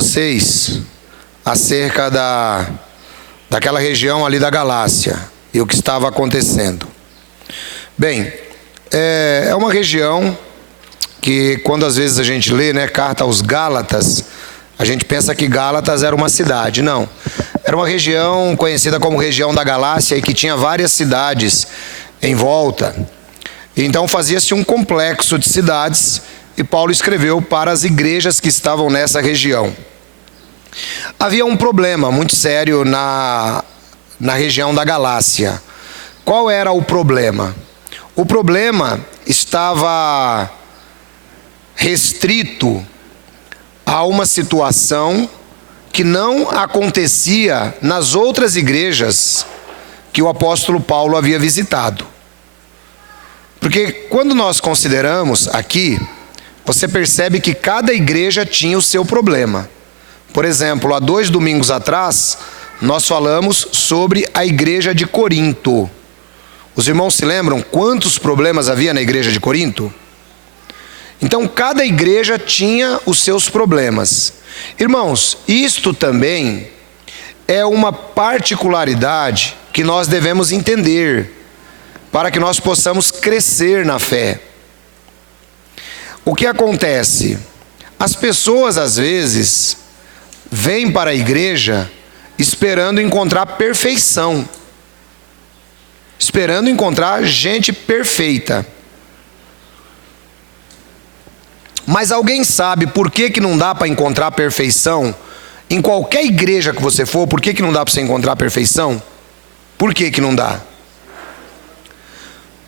vocês acerca daquela região ali da Galácia e o que estava acontecendo. Bem, é uma região que quando às vezes a gente lê, né, carta aos Gálatas, a gente pensa que Gálatas era uma cidade. Não, era uma região conhecida como região da Galácia e que tinha várias cidades em volta. Então fazia-se um complexo de cidades e Paulo escreveu para as igrejas que estavam nessa região. Havia um problema muito sério na região da Galácia. Qual era o problema? O problema estava restrito a uma situação que não acontecia nas outras igrejas que o apóstolo Paulo havia visitado. Porque quando nós consideramos aqui, você percebe que cada igreja tinha o seu problema. Por exemplo, há 2 domingos atrás, nós falamos sobre a igreja de Corinto. Os irmãos se lembram quantos problemas havia na igreja de Corinto? Então, cada igreja tinha os seus problemas. Irmãos, isto também é uma particularidade que nós devemos entender, para que nós possamos crescer na fé. O que acontece? As pessoas às vezes vêm para a igreja esperando encontrar perfeição, esperando encontrar gente perfeita. Mas alguém sabe por que não dá para encontrar perfeição? Em qualquer igreja que você for, por que não dá para você encontrar perfeição? Por que não dá?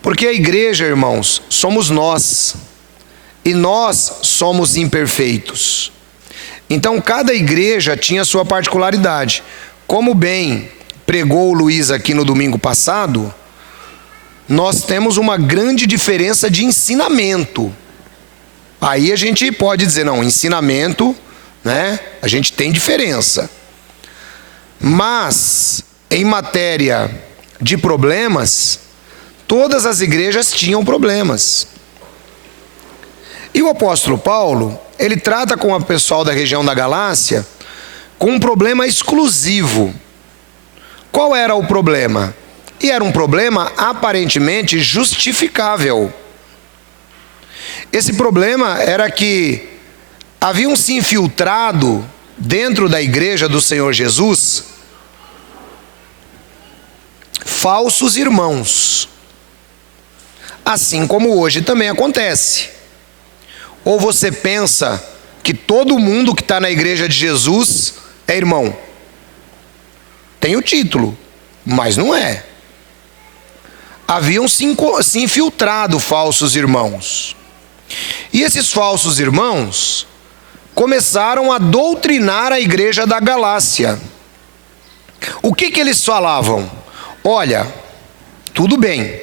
Porque a igreja, irmãos, somos nós. E nós somos imperfeitos. Então cada igreja tinha sua particularidade. Como bem pregou o Luiz aqui no domingo passado, nós temos uma grande diferença de ensinamento. Aí a gente pode dizer, não, ensinamento, né? A gente tem diferença. Mas em matéria de problemas, todas as igrejas tinham problemas. E o apóstolo Paulo, ele trata com o pessoal da região da Galácia com um problema exclusivo. Qual era o problema? E era um problema aparentemente justificável. Esse problema era que haviam se infiltrado dentro da igreja do Senhor Jesus falsos irmãos. Assim como hoje também acontece. Ou você pensa que todo mundo que está na igreja de Jesus é irmão? Tem o título, mas não é. Haviam se infiltrado falsos irmãos. E esses falsos irmãos começaram a doutrinar a igreja da Galácia. O que eles falavam? Olha, tudo bem,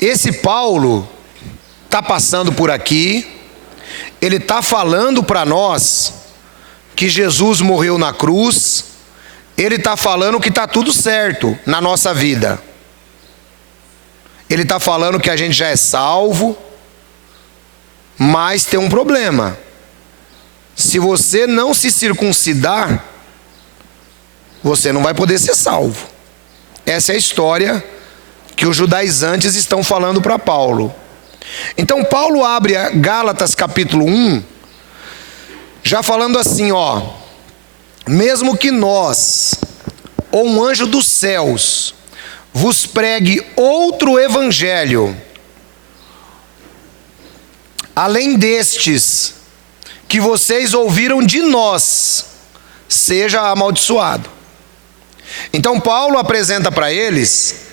esse Paulo está passando por aqui, ele está falando para nós que Jesus morreu na cruz, ele está falando que está tudo certo na nossa vida. Ele está falando que a gente já é salvo, mas tem um problema. Se você não se circuncidar, você não vai poder ser salvo. Essa é a história que os judaizantes estão falando para Paulo. Então Paulo abre Gálatas capítulo 1, já falando assim, ó: mesmo que nós, ou um anjo dos céus, vos pregue outro evangelho, além destes que vocês ouviram de nós, seja amaldiçoado. Então Paulo apresenta para eles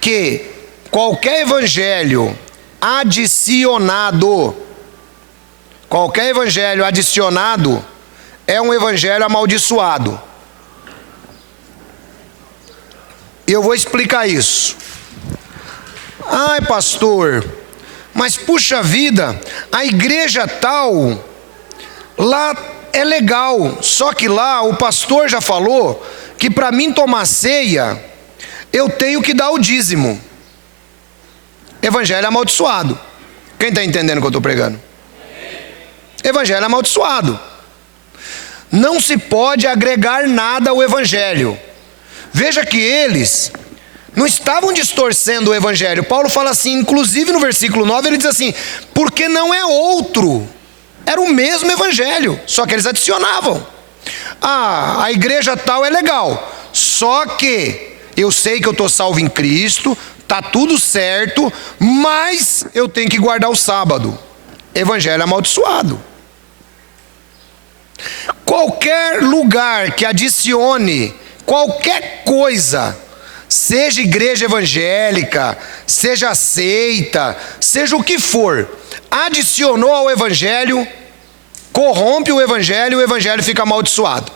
que qualquer evangelho adicionado é um evangelho amaldiçoado. E eu vou explicar isso. Ai, pastor, mas puxa vida, a igreja tal, lá é legal, só que lá o pastor já falou que para mim tomar ceia, eu tenho que dar o dízimo. Evangelho amaldiçoado. Quem está entendendo o que eu estou pregando? Evangelho amaldiçoado. não se pode agregar nada ao Evangelho. Veja que eles não estavam distorcendo o Evangelho. Paulo fala assim, inclusive no versículo 9, ele diz assim: porque não é outro, era o mesmo Evangelho, só que eles adicionavam. Ah, a igreja tal é legal, só que eu sei que eu estou salvo em Cristo, está tudo certo, mas eu tenho que guardar o sábado. Evangelho amaldiçoado. Qualquer lugar que adicione qualquer coisa, seja igreja evangélica, seja seita, seja o que for, adicionou ao Evangelho, corrompe o Evangelho fica amaldiçoado.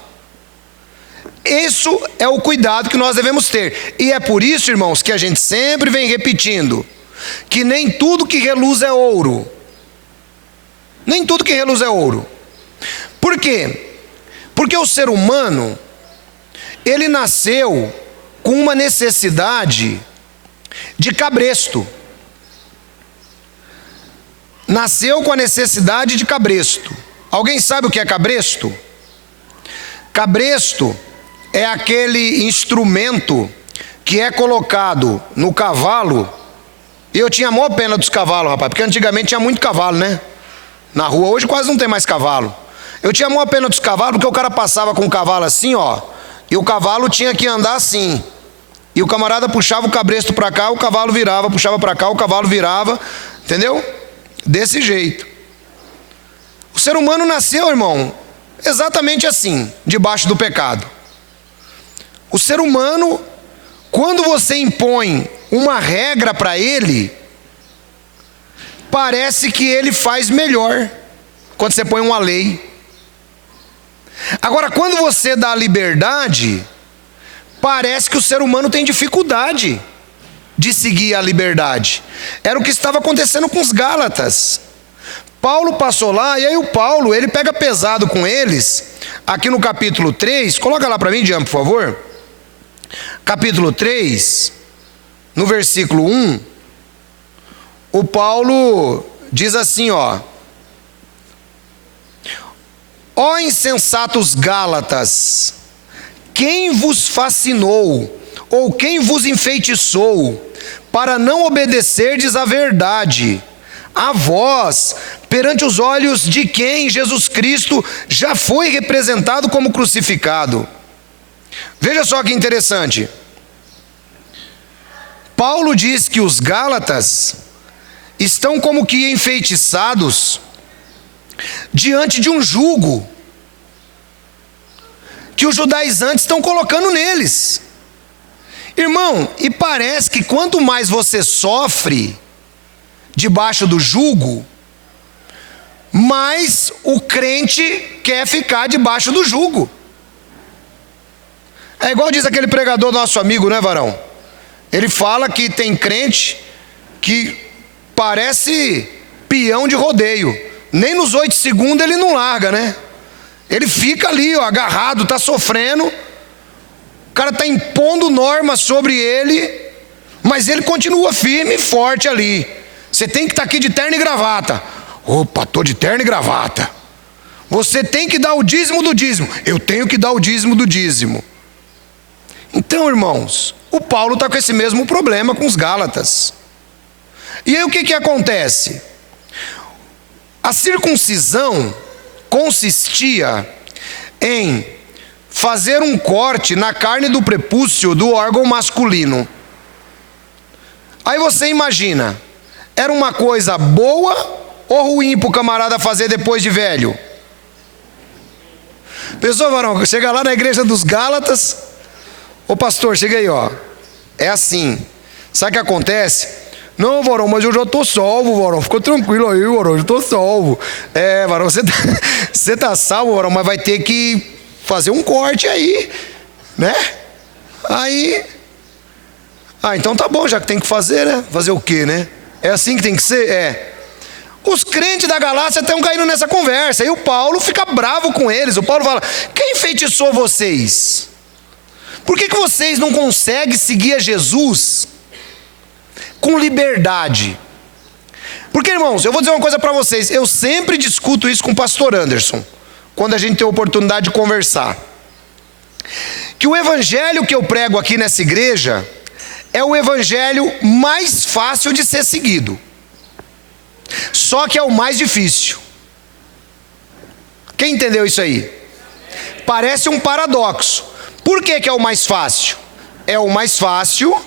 Isso é o cuidado que nós devemos ter. E é por isso, irmãos, que a gente sempre vem repetindo que nem tudo que reluz é ouro. Nem tudo que reluz é ouro. Por quê? Porque o ser humano, ele nasceu com uma necessidade de cabresto. Nasceu com a necessidade de cabresto. Alguém sabe o que é cabresto? Cabresto é aquele instrumento que é colocado no cavalo. E eu tinha a maior pena dos cavalos, rapaz, porque antigamente tinha muito cavalo, né? Na rua, hoje quase não tem mais cavalo. Eu tinha a maior pena dos cavalos, porque o cara passava com o cavalo assim, ó, e o cavalo tinha que andar assim. E o camarada puxava o cabresto para cá, o cavalo virava, puxava para cá, o cavalo virava, entendeu? Desse jeito. O ser humano nasceu, irmão, exatamente assim, debaixo do pecado. O ser humano, quando você impõe uma regra para ele, parece que ele faz melhor, quando você põe uma lei. Agora, quando você dá liberdade, parece que o ser humano tem dificuldade de seguir a liberdade. Era o que estava acontecendo com os Gálatas. Paulo passou lá, e aí o Paulo, ele pega pesado com eles, aqui no capítulo 3, coloca lá para mim, Jean, por favor. Capítulo 3, no versículo 1, o Paulo diz assim, ó: ó insensatos Gálatas, quem vos fascinou, ou quem vos enfeitiçou, para não obedecerdes à verdade, a vós, perante os olhos de quem Jesus Cristo já foi representado como crucificado. Veja só que interessante. Paulo diz que os Gálatas estão como que enfeitiçados diante de um jugo que os judaizantes estão colocando neles. Irmão, e parece que quanto mais você sofre debaixo do jugo, mais o crente quer ficar debaixo do jugo. É igual diz aquele pregador nosso amigo, né, varão? Ele fala que tem crente que parece peão de rodeio. Nem nos 8 segundos ele não larga, né? Ele fica ali, ó, agarrado, está sofrendo. O cara está impondo normas sobre ele, mas ele continua firme e forte ali. Você tem que estar aqui de terno e gravata. Opa, estou de terno e gravata. Você tem que dar o dízimo do dízimo. Eu tenho que dar o dízimo do dízimo. Então, irmãos, o Paulo está com esse mesmo problema com os Gálatas. E aí o que acontece? A circuncisão consistia em fazer um corte na carne do prepúcio do órgão masculino. Aí você imagina, era uma coisa boa ou ruim para o camarada fazer depois de velho? Pessoal, varão, chega lá na igreja dos Gálatas, ô pastor, chega aí, ó. É assim, sabe o que acontece? Não, varão, mas eu já estou salvo, varão, fica tranquilo aí, varão, eu já estou salvo. É, varão, você tá salvo, varão, mas vai ter que fazer um corte aí, né? Aí, então tá bom, já que tem que fazer, né? Fazer o quê, né? É assim que tem que ser? É. Os crentes da Galácia estão caindo nessa conversa, e o Paulo fica bravo com eles. O Paulo fala: quem enfeitiçou vocês? Por que vocês não conseguem seguir a Jesus com liberdade? Porque, irmãos, eu vou dizer uma coisa para vocês, eu sempre discuto isso com o pastor Anderson. quando a gente tem a oportunidade de conversar, que o evangelho que eu prego aqui nessa igreja é o evangelho mais fácil de ser seguido, só que é o mais difícil. Quem entendeu isso aí? Parece um paradoxo. Por que que é o mais fácil? É o mais fácil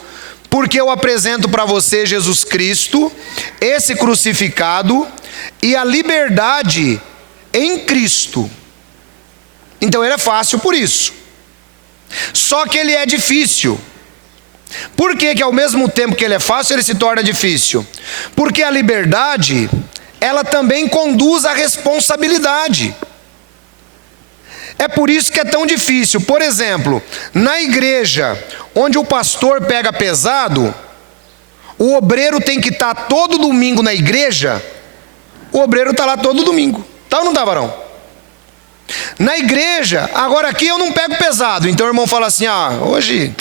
porque eu apresento para você Jesus Cristo, esse crucificado, e a liberdade em Cristo. Então ele é fácil por isso. Só que ele é difícil. Por que que ao mesmo tempo que ele é fácil, ele se torna difícil? Porque a liberdade, ela também conduz à responsabilidade. É por isso que é tão difícil. Por exemplo, na igreja onde o pastor pega pesado, o obreiro tem que estar todo domingo na igreja, o obreiro está lá todo domingo. Tá ou não tá, varão? Na igreja, agora aqui eu não pego pesado, então o irmão fala assim, hoje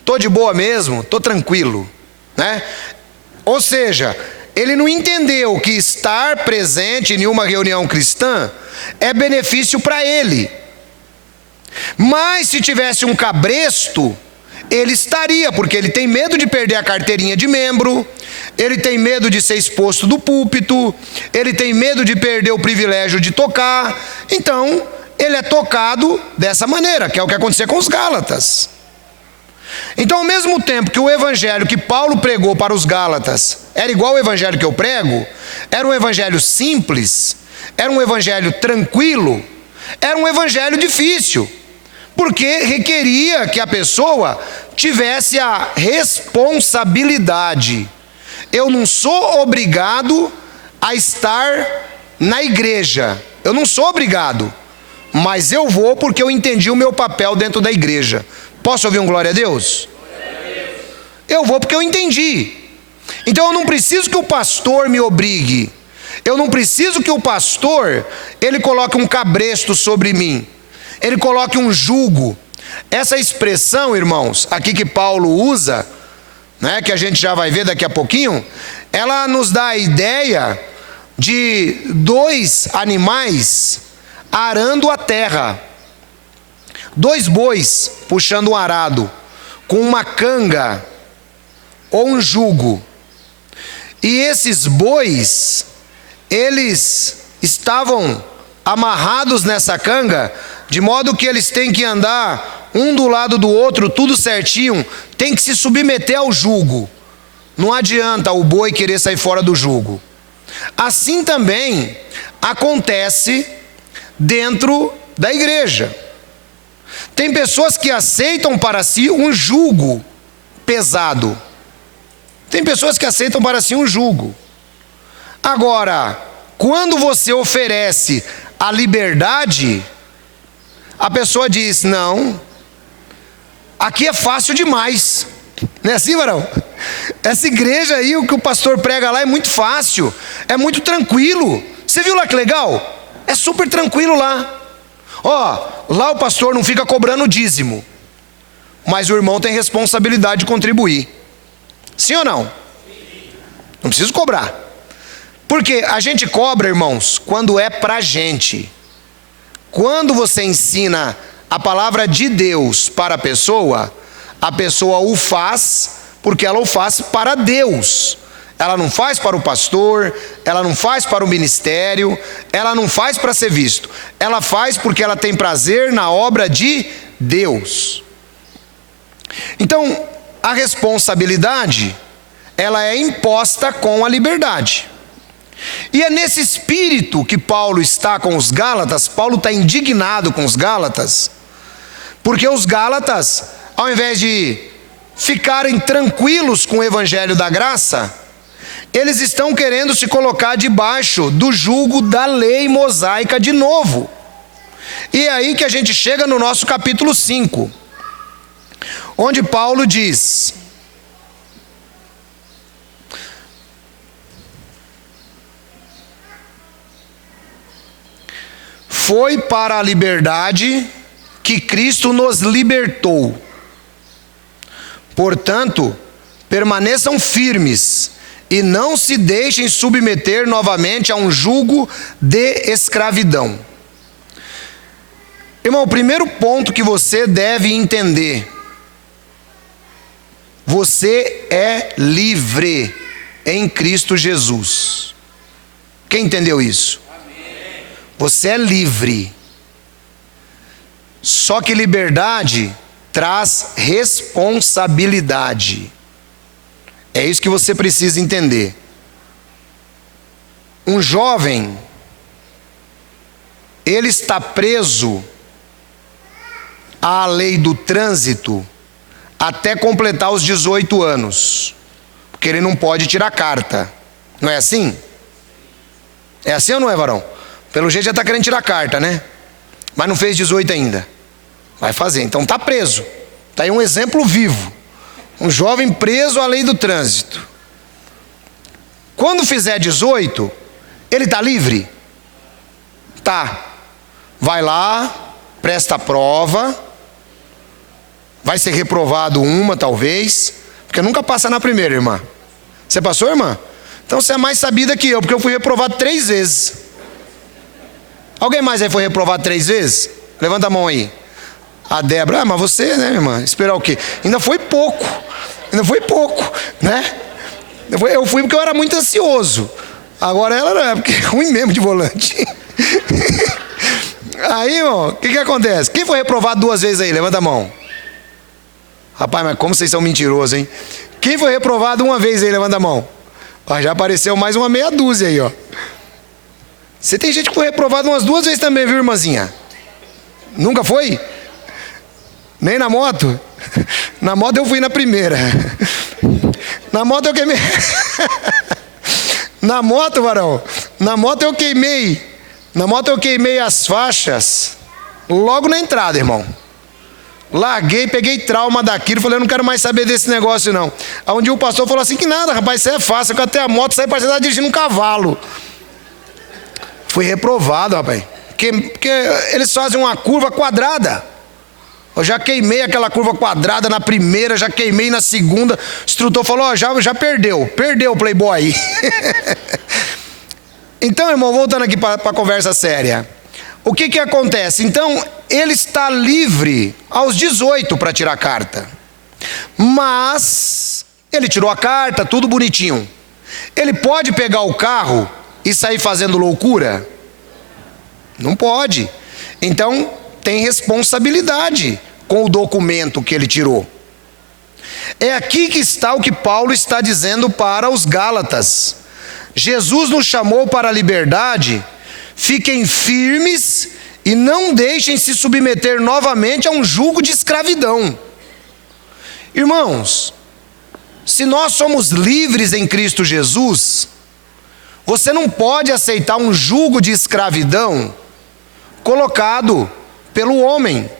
estou de boa mesmo, estou tranquilo, né? Ou seja, ele não entendeu que estar presente em uma reunião cristã é benefício para ele. Mas se tivesse um cabresto, ele estaria, porque ele tem medo de perder a carteirinha de membro, ele tem medo de ser exposto do púlpito, ele tem medo de perder o privilégio de tocar. Então ele é tocado dessa maneira, que é o que aconteceu com os Gálatas. Então, ao mesmo tempo que o evangelho que Paulo pregou para os Gálatas era igual ao evangelho que eu prego, era um evangelho simples, era um evangelho tranquilo, era um evangelho difícil, porque requeria que a pessoa tivesse a responsabilidade. Eu não sou obrigado a estar na igreja, eu não sou obrigado, mas eu vou porque eu entendi o meu papel dentro da igreja. Posso ouvir um glória a Deus? Eu vou porque eu entendi. Então eu não preciso que o pastor me obrigue. Eu não preciso que o pastor, ele coloque um cabresto sobre mim. Ele coloque um jugo. Essa expressão, irmãos, aqui que Paulo usa, né, que a gente já vai ver daqui a pouquinho, ela nos dá a ideia de dois animais arando a terra. Dois bois puxando um arado, com uma canga ou um jugo. E esses bois, eles estavam amarrados nessa canga, de modo que eles têm que andar um do lado do outro, tudo certinho, tem que se submeter ao jugo. Não adianta o boi querer sair fora do jugo. Assim também acontece dentro da igreja. Tem pessoas que aceitam para si um jugo pesado. Tem pessoas que aceitam para si um jugo. Agora, quando você oferece a liberdade, a pessoa diz, não, aqui é fácil demais. Não é assim, varão? Essa igreja aí, o que o pastor prega lá é muito fácil, é muito tranquilo. Você viu lá que legal? É super tranquilo lá. Lá o pastor não fica cobrando dízimo, mas o irmão tem responsabilidade de contribuir. Sim ou não? Não preciso cobrar. Porque a gente cobra, irmãos, quando é pra gente. Quando você ensina a palavra de Deus para a pessoa o faz porque ela o faz para Deus. Ela não faz para o pastor, ela não faz para o ministério, ela não faz para ser visto. Ela faz porque ela tem prazer na obra de Deus. Então, a responsabilidade, ela é imposta com a liberdade. E é nesse espírito que Paulo está com os Gálatas. Paulo está indignado com os Gálatas, porque os Gálatas, ao invés de ficarem tranquilos com o evangelho da graça, eles estão querendo se colocar debaixo do jugo da lei mosaica de novo. E é aí que a gente chega no nosso capítulo 5, onde Paulo diz: foi para a liberdade que Cristo nos libertou. Portanto, permaneçam firmes e não se deixem submeter novamente a um jugo de escravidão. Irmão, o primeiro ponto que você deve entender: você é livre em Cristo Jesus. Quem entendeu isso? Amém. Você é livre. Só que liberdade traz responsabilidade. É isso que você precisa entender. Um jovem, ele está preso à lei do trânsito até completar os 18 anos, porque ele não pode tirar carta. Não é assim? É assim ou não é, varão? Pelo jeito já está querendo tirar carta, né? Mas não fez 18 ainda. Vai fazer, então está preso. Está aí um exemplo vivo. Um jovem preso à lei do trânsito. Quando fizer 18, ele está livre? Tá. Vai lá, presta a prova. Vai ser reprovado uma, talvez, porque nunca passa na primeira, irmã. Você passou, irmã? Então você é mais sabida que eu, porque eu fui reprovado 3 vezes. Alguém mais aí foi reprovado 3 vezes? Levanta a mão aí. A Débora, mas você, né, irmã? Esperar o quê? Ainda foi pouco, né? Eu fui porque eu era muito ansioso. Agora ela não é, porque é ruim mesmo de volante. Aí, irmão, o que acontece? Quem foi reprovado 2 vezes aí? Levanta a mão. Rapaz, mas como vocês são mentirosos, hein? Quem foi reprovado 1 vez aí? Levanta a mão. Ó, já apareceu mais uma meia dúzia aí, ó. Você tem gente que foi reprovado umas 2 vezes também, viu, irmãzinha? Nunca foi? Nem na moto? Na moto eu fui na primeira. Na moto eu queimei. Na moto, varão. Na moto eu queimei. Na moto eu queimei as faixas logo na entrada, irmão. Larguei, peguei trauma daquilo. Falei, eu não quero mais saber desse negócio, não. Aí um dia o pastor falou assim, que nada, rapaz, isso é fácil. Que até a moto sai para você estar dirigindo um cavalo. Fui reprovado, rapaz. Porque eles fazem uma curva quadrada. Eu já queimei aquela curva quadrada na primeira, já queimei na segunda. O instrutor falou, ó, já perdeu o playboy. Então, irmão, voltando aqui para a conversa séria. O que acontece? Então, ele está livre aos 18 para tirar a carta. Mas, ele tirou a carta, tudo bonitinho. Ele pode pegar o carro e sair fazendo loucura? Não pode. Então, tem responsabilidade com o documento que ele tirou. É aqui que está o que Paulo está dizendo para os Gálatas. Jesus nos chamou para a liberdade, fiquem firmes e não deixem se submeter novamente a um jugo de escravidão. Irmãos, se nós somos livres em Cristo Jesus, você não pode aceitar um jugo de escravidão colocado pelo homem.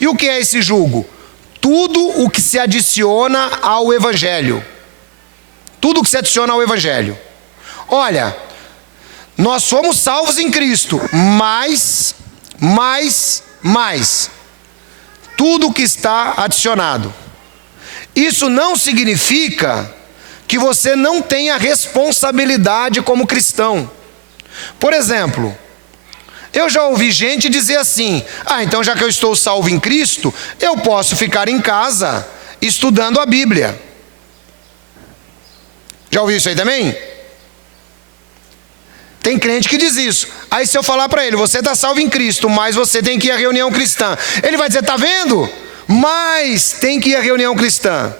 E o que é esse jugo? Tudo o que se adiciona ao Evangelho. Tudo o que se adiciona ao Evangelho. Olha, nós somos salvos em Cristo, mas, tudo o que está adicionado. Isso não significa que você não tenha responsabilidade como cristão. Por exemplo, eu já ouvi gente dizer assim, então já que eu estou salvo em Cristo, eu posso ficar em casa estudando a Bíblia. Já ouviu isso aí também? Tem crente que diz isso. Aí se eu falar para ele, você está salvo em Cristo, mas você tem que ir à reunião cristã. Ele vai dizer, tá vendo? Mas tem que ir à reunião cristã.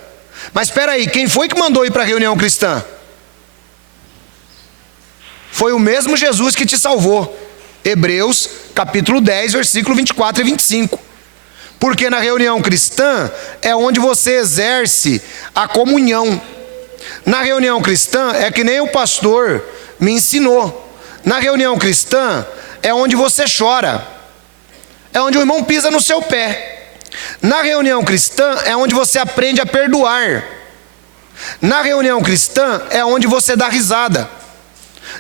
Mas espera aí, quem foi que mandou ir para a reunião cristã? Foi o mesmo Jesus que te salvou. Hebreus capítulo 10, versículo 24 e 25. Porque na reunião cristã é onde você exerce a comunhão. Na reunião cristã é que nem o pastor me ensinou. Na reunião cristã é onde você chora. É onde o irmão pisa no seu pé. Na reunião cristã é onde você aprende a perdoar. Na reunião cristã é onde você dá risada.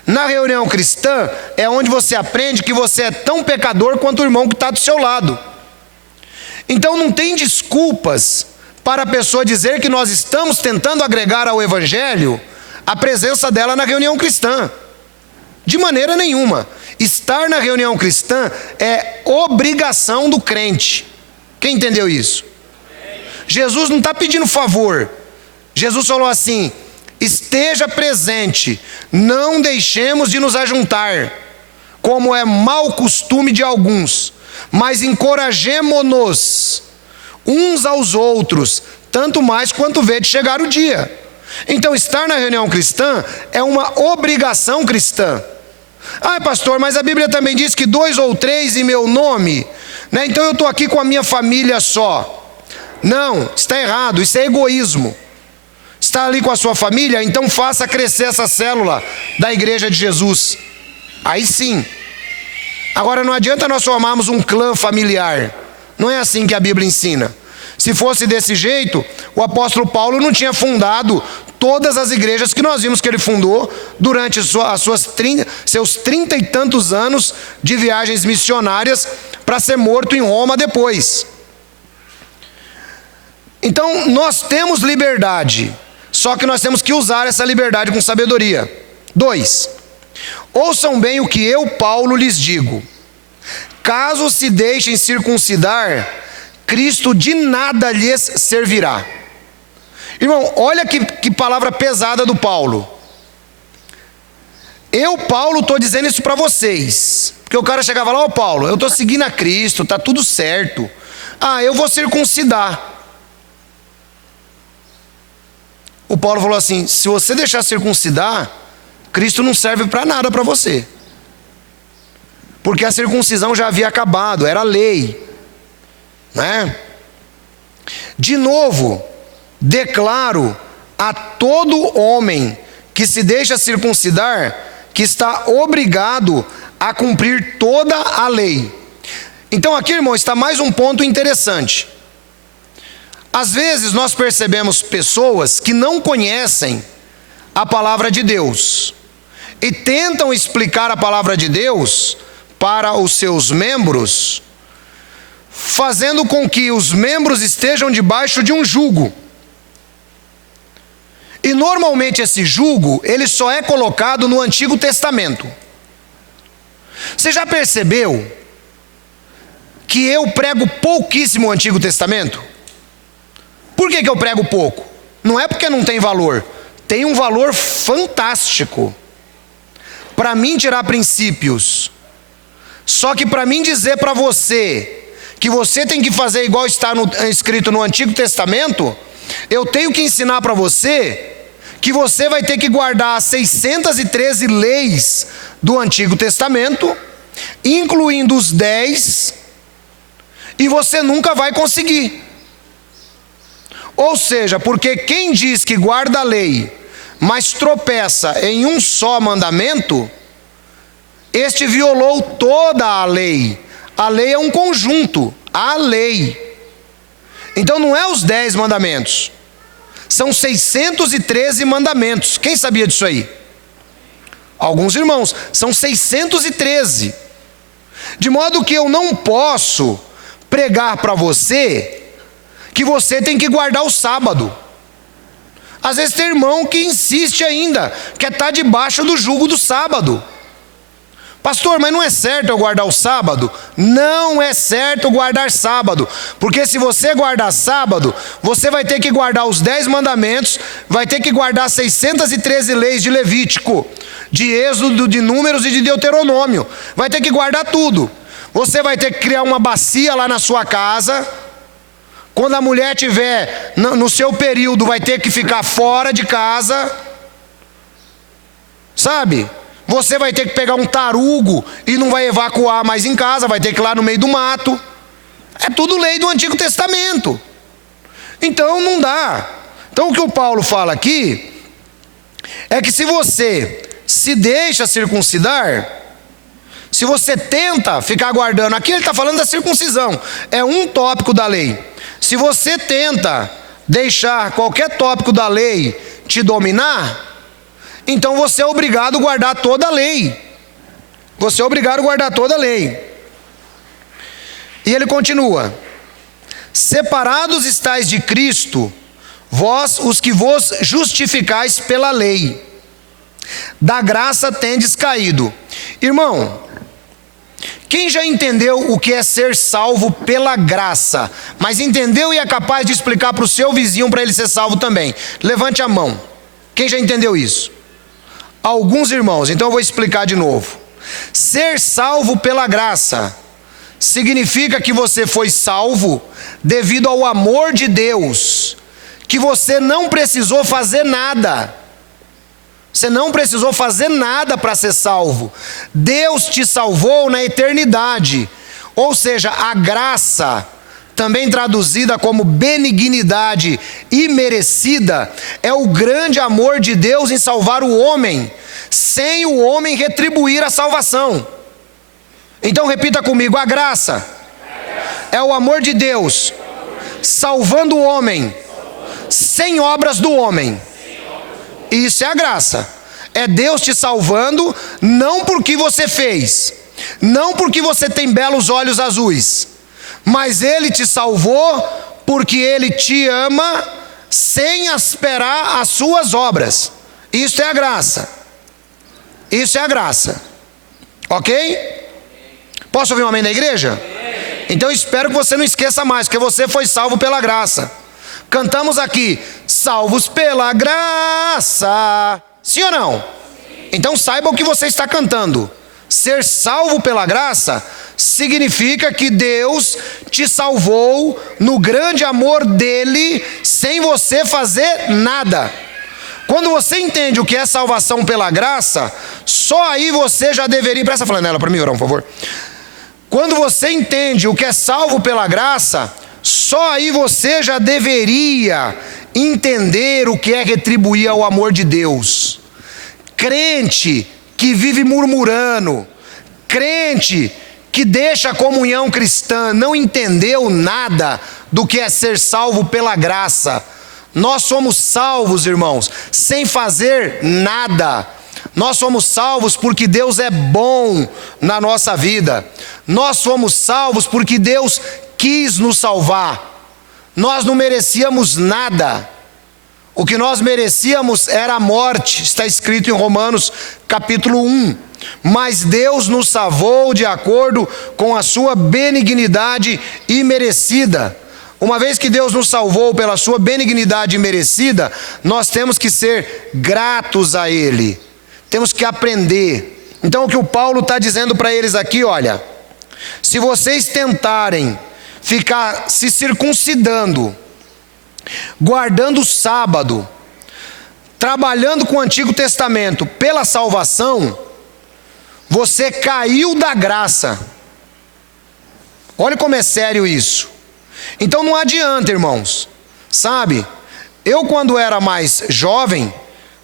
Na reunião cristã é onde você aprende que você é tão pecador quanto o irmão que está do seu lado. Então não tem desculpas para a pessoa dizer que nós estamos tentando agregar ao Evangelho a presença dela na reunião cristã. De maneira nenhuma. Estar na reunião cristã é obrigação do crente. Quem entendeu isso? Jesus não está pedindo favor. Jesus falou assim: esteja presente, não deixemos de nos ajuntar, como é mau costume de alguns, mas encorajemo-nos uns aos outros, tanto mais quanto vede chegar o dia. Então, estar na reunião cristã é uma obrigação cristã. Ah, pastor, mas a Bíblia também diz que 2 ou 3 em meu nome, né? Então eu estou aqui com a minha família só. Não, está errado, isso é egoísmo. Está ali com a sua família, então faça crescer essa célula da igreja de Jesus. Aí sim. Agora não adianta nós formarmos um clã familiar. Não é assim que a Bíblia ensina. Se fosse desse jeito, o apóstolo Paulo não tinha fundado todas as igrejas que nós vimos que ele fundou durante seus 30 e tantos anos de viagens missionárias para ser morto em Roma depois. Então nós temos liberdade, só que nós temos que usar essa liberdade com sabedoria. 2. Ouçam bem o que eu, Paulo, lhes digo. Caso se deixem circuncidar, Cristo de nada lhes servirá. Irmão, olha que palavra pesada do Paulo. Eu, Paulo, estou dizendo isso para vocês. Porque o cara chegava lá: ó, Paulo, eu estou seguindo a Cristo, está tudo certo. Ah, eu vou circuncidar. O Paulo falou assim: se você deixar circuncidar, Cristo não serve para nada para você. Porque a circuncisão já havia acabado, era lei, né? De novo, declaro a todo homem que se deixa circuncidar que está obrigado a cumprir toda a lei. Então aqui, irmão, está mais um ponto interessante. Às vezes nós percebemos pessoas que não conhecem a palavra de Deus e tentam explicar a palavra de Deus para os seus membros, fazendo com que os membros estejam debaixo de um jugo. E normalmente esse jugo, ele só é colocado no Antigo Testamento. Você já percebeu que eu prego pouquíssimo o Antigo Testamento? Por que eu prego pouco? Não é porque não tem valor. Tem um valor fantástico. Para mim tirar princípios. Só que para mim dizer para você que você tem que fazer igual está escrito no Antigo Testamento, eu tenho que ensinar para você que você vai ter que guardar as 613 leis do Antigo Testamento, incluindo os 10, e você nunca vai conseguir. Ou seja, porque quem diz que guarda a lei, mas tropeça em um só mandamento, este violou toda a lei. A lei é um conjunto, a lei. Então não é os 10 mandamentos, são 613 mandamentos. Quem sabia disso aí? Alguns irmãos, são 613. De modo que eu não posso pregar para você que você tem que guardar o sábado. Às vezes tem irmão que insiste ainda, quer estar debaixo do jugo do sábado. Pastor, mas não é certo eu guardar o sábado? Não é certo guardar sábado, porque se você guardar sábado, você vai ter que guardar os 10 mandamentos, vai ter que guardar 613 leis de Levítico, de Êxodo, de Números e de Deuteronômio. Vai ter que guardar tudo. Você vai ter que criar uma bacia lá na sua casa. Quando a mulher estiver no seu período, vai ter que ficar fora de casa. Sabe? Você vai ter que pegar um tarugo e não vai evacuar mais em casa, vai ter que ir lá no meio do mato. É tudo lei do Antigo Testamento. Então não dá. Então o que o Paulo fala aqui é que se você se deixa circuncidar, se você tenta ficar guardando, aqui ele está falando da circuncisão, é um tópico da lei. Se você tenta deixar qualquer tópico da lei te dominar, então você é obrigado a guardar toda a lei. Você é obrigado a guardar toda a lei. E ele continua: separados estáis de Cristo, vós os que vos justificais pela lei, da graça tendes caído. Irmão, Quem já entendeu o que é ser salvo pela graça, mas entendeu e é capaz de explicar para o seu vizinho para ele ser salvo também? Levante a mão. Quem já entendeu isso? Alguns irmãos, então eu vou explicar de novo. Ser salvo pela graça significa que você foi salvo devido ao amor de Deus, que você não precisou fazer nada. Você não precisou fazer nada para ser salvo. Deus te salvou na eternidade. Ou seja, a graça, também traduzida como benignidade imerecida, é o grande amor de Deus em salvar o homem, sem o homem retribuir a salvação. Então repita comigo: a graça é o amor de Deus salvando o homem sem obras do homem. Isso é a graça. É Deus te salvando, não porque você fez, não porque você tem belos olhos azuis, mas Ele te salvou porque Ele te ama, sem esperar as suas obras. Isso é a graça. Isso é a graça. Ok? Posso ouvir um amém da igreja? Então espero que você não esqueça mais, porque você foi salvo pela graça. Cantamos aqui: salvos pela graça. Sim ou não? Então saiba o que você está cantando. Ser salvo pela graça significa que Deus te salvou no grande amor dele, sem você fazer nada. Quando você entende o que é salvação pela graça, só aí você já deveria... Presta a flanela para mim, por favor. Quando você entende o que é salvo pela graça, só aí você já deveria entender o que é retribuir ao amor de Deus. Crente que vive murmurando, crente que deixa a comunhão cristã, não entendeu nada do que é ser salvo pela graça. Nós somos salvos, irmãos, sem fazer nada. Nós somos salvos porque Deus é bom na nossa vida. Nós somos salvos porque Deus quis nos salvar. Nós não merecíamos nada. O que nós merecíamos era a morte. Está escrito em Romanos capítulo 1. Mas Deus nos salvou de acordo com a sua benignidade imerecida. Uma vez que Deus nos salvou pela sua benignidade imerecida, nós temos que ser gratos a Ele. Temos que aprender. Então o que o Paulo está dizendo para eles aqui, olha: se vocês tentarem ficar se circuncidando, guardando o sábado, trabalhando com o Antigo Testamento pela salvação, você caiu da graça. Olha como é sério isso. Então não adianta, irmãos. Sabe, eu quando era mais jovem,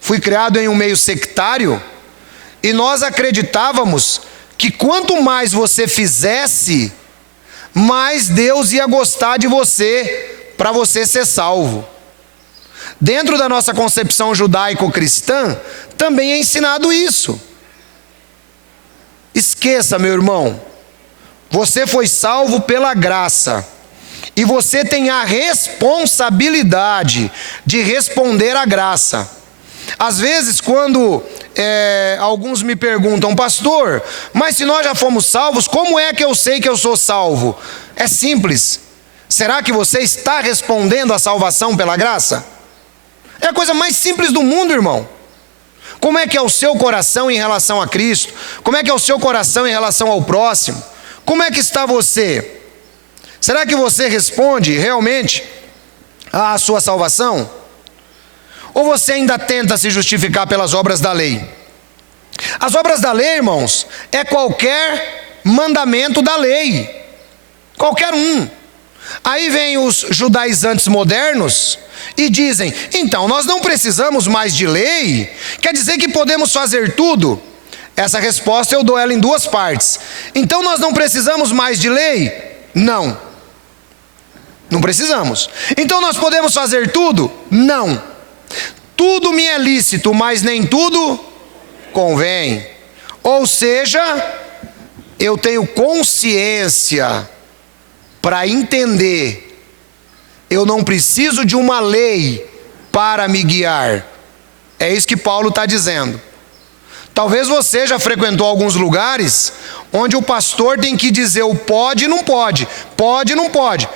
fui criado em um meio sectário, e nós acreditávamos que quanto mais você fizesse, mais Deus ia gostar de você, para você ser salvo. Dentro da nossa concepção judaico-cristã, também é ensinado isso. Esqueça, meu irmão, você foi salvo pela graça, e você tem a responsabilidade de responder à graça. Às vezes, quando alguns me perguntam: pastor, mas se nós já fomos salvos, como é que eu sei que eu sou salvo? É simples. Será que você está respondendo à salvação pela graça? É a coisa mais simples do mundo, irmão. Como é que é o seu coração em relação a Cristo? Como é que é o seu coração em relação ao próximo? Como é que está você? Será que você responde realmente à sua salvação? Ou você ainda tenta se justificar pelas obras da lei? As obras da lei, irmãos, é qualquer mandamento da lei. Qualquer um. Aí vem os judaizantes modernos e dizem: então nós não precisamos mais de lei, quer dizer que podemos fazer tudo? Essa resposta eu dou ela em duas partes. Então nós não precisamos mais de lei? Não. Não precisamos. Então nós podemos fazer tudo? Não. Tudo me é lícito, mas nem tudo convém. Ou seja, eu tenho consciência para entender. Eu não preciso de uma lei para me guiar. É isso que Paulo está dizendo. Talvez você já frequentou alguns lugares onde o pastor tem que dizer o pode e não pode,